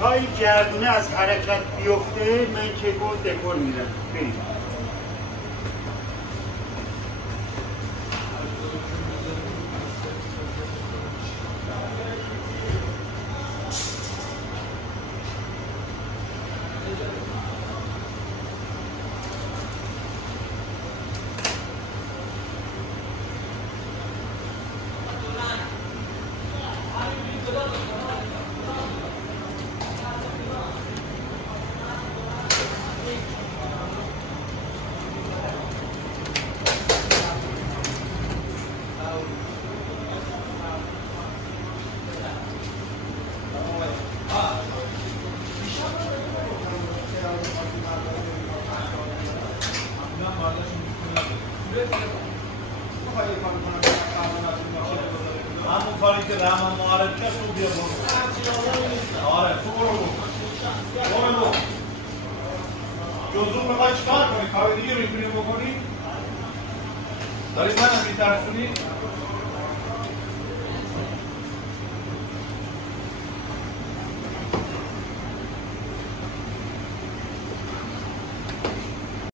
تا این گردونه از حرکت بیفته من چک و دکور میرم. بریم. همون کاری که رحمان معرف کرد تو بیا برو. آره تو برو برو. جزو میخوای چیکار کنی؟ کار دیگه میتونی بکنی؟ داری منم میترسونی؟